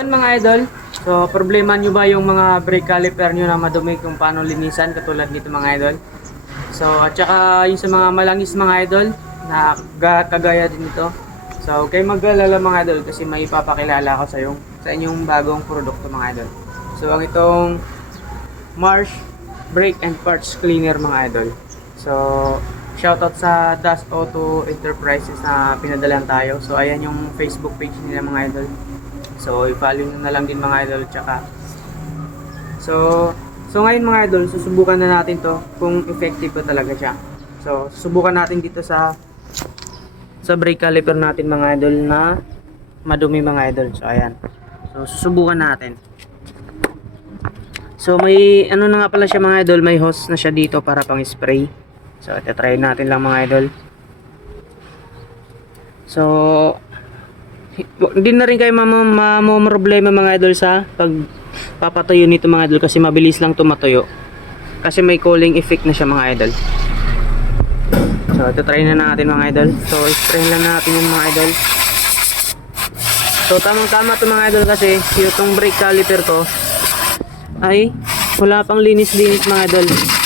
yan mga idol. So, problema nyo ba yung mga brake caliper nyo na madumi kung paano linisan katulad nito mga idol? So, at saka yung sa mga malangis mga idol na ga- kagaya din ito. So, huwag kayong mag-alala mga idol kasi may ipapakilala ko sa yung sa inyong bagong produkto mga idol. So, ang itong Marsh Brake and Parts Cleaner mga idol. So, shoutout sa Das Auto Enterprises na pinadalan tayo. So, ayan yung Facebook page nila mga idol. So, i-follow na lang din mga idol. Tsaka, so, so ngayon mga idol, susubukan na natin to kung effective ba talaga siya. So, susubukan natin dito sa sa brake caliper natin mga idol na madumi mga idol. So, ayan. So, susubukan natin. So, may ano na nga pala siya mga idol, may hose na siya dito para pang spray. So, try natin lang mga idol. So, hindi na rin kayo problema mga idol sa pag papatuyo nito mga idol kasi mabilis lang tumatuyo. Kasi may cooling effect na siya mga idol. So, ito try na natin mga idol. So, spray lang natin yung mga idol. So, tamang-tama to mga idol kasi yung brake caliper ko ay wala pang linis-linis mga idol.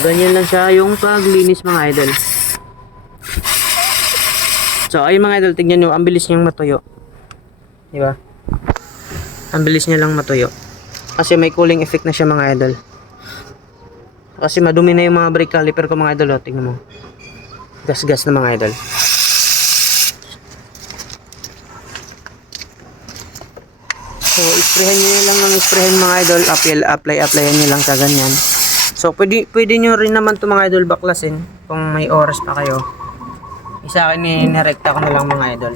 Ganyan lang siya yung paglinis mga idol. So, ayun mga idol, tignan nyo, ang bilis niyang matuyo. Di ba? Ang bilis niya lang matuyo. Kasi may cooling effect na siya mga idol. Kasi madumi na yung mga brake caliper ko mga idol. Oh. Tingnan mo. Gas-gas na mga idol. So, isprehan nyo lang ng isprehan mga idol. Apply, apply, applyan nyo lang sa ganyan. So, pwede, pwede nyo rin naman to mga idol baklasin kung may oras pa kayo. Isa akin ni nirekta ko na lang mga idol.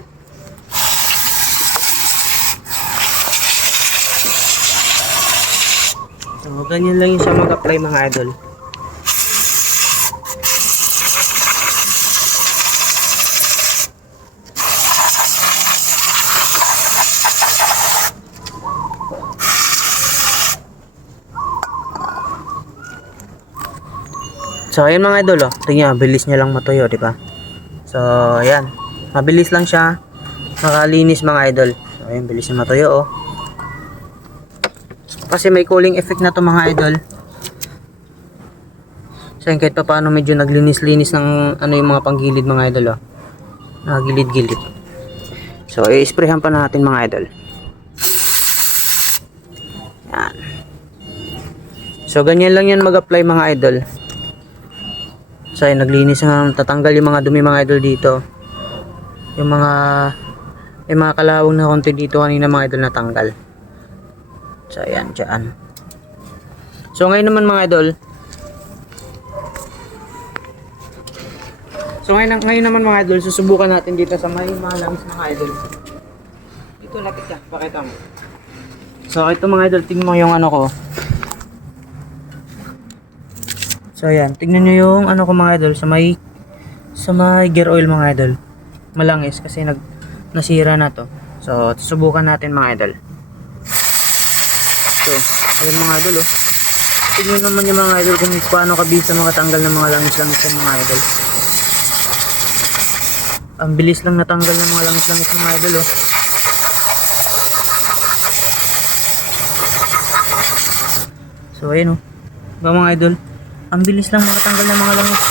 So, ganyan lang yung siya mag-apply mga idol. So, ayan mga idol, oh. Tingnan, bilis niya lang matuyo, di ba? So, ayan. Mabilis lang siya. Makalinis mga idol. So, ayan, bilis niya matuyo, oh. Kasi may cooling effect na to mga idol. So, ayan, kahit pa paano medyo naglinis-linis ng ano yung mga panggilid mga idol, oh. Nakagilid-gilid. So, i-sprayhan pa natin mga idol. Yan. So, ganyan lang yan mag-apply mga idol. So ayun, naglinis na tatanggal yung mga dumi mga idol dito. Yung mga yung mga kalawang na konti dito kanina mga idol natanggal. So ayan, dyan. So ngayon naman mga idol. So ngayon, ngayon naman mga idol, susubukan natin dito sa may mga langis mga idol. Dito lapit ka, pakita mo. So ito mga idol, tingnan mo yung ano ko. So ayan, tignan nyo yung ano ko mga idol sa may sa may gear oil mga idol. Malangis kasi nag nasira na to. So subukan natin mga idol. So, ayan mga idol oh. Tignan naman yung mga idol kung paano kabisa makatanggal ng mga langis-langis yung mga idol. Ang bilis lang natanggal ng mga langis-langis mga idol oh. So ayan oh. Ba mga idol? Ang bilis lang makatanggal ng mga langis.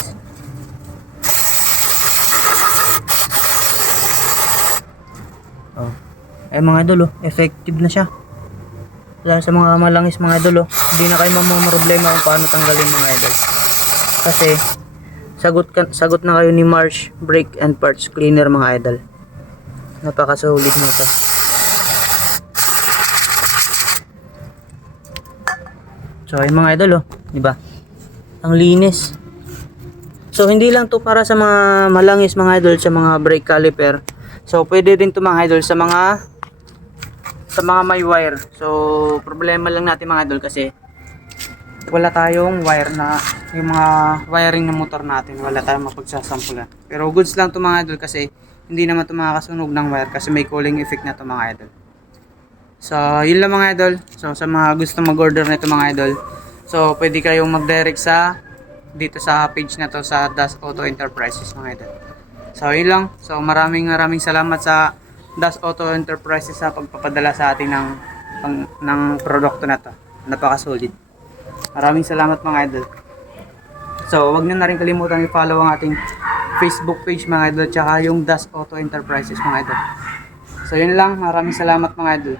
Oh. Eh mga idol oh, effective na siya. Kaya sa mga malangis mga idol oh, hindi na kayo problema kung paano tanggalin mga idol. Kasi sagot ka, sagot na kayo ni Marsh Brake and Parts Cleaner mga idol. Napakasulit na to. So ayun mga idol oh, di ba? Ang linis. So hindi lang to para sa mga malangis mga idol sa mga brake caliper. So pwede din to mga idol sa mga sa mga may wire. So problema lang natin mga idol kasi wala tayong wire na yung mga wiring ng motor natin wala tayong mapagsasampulan. Pero goods lang to mga idol kasi hindi naman to makakasunog ng wire kasi may cooling effect na to mga idol. So, yun lang mga idol. So, sa mga gusto mag-order nito mga idol. So, pwede kayong mag-direct sa dito sa page na to sa Das Auto Enterprises mga idol. So yun lang. So maraming maraming salamat sa Das Auto Enterprises sa pagpapadala sa atin ng ng, ng produkto na to. Napaka-solid. Maraming salamat mga idol. So, wag niyo na rin kalimutan i-follow ang ating Facebook page mga idol tsaka yung Das Auto Enterprises mga idol. So, yun lang. Maraming salamat mga idol.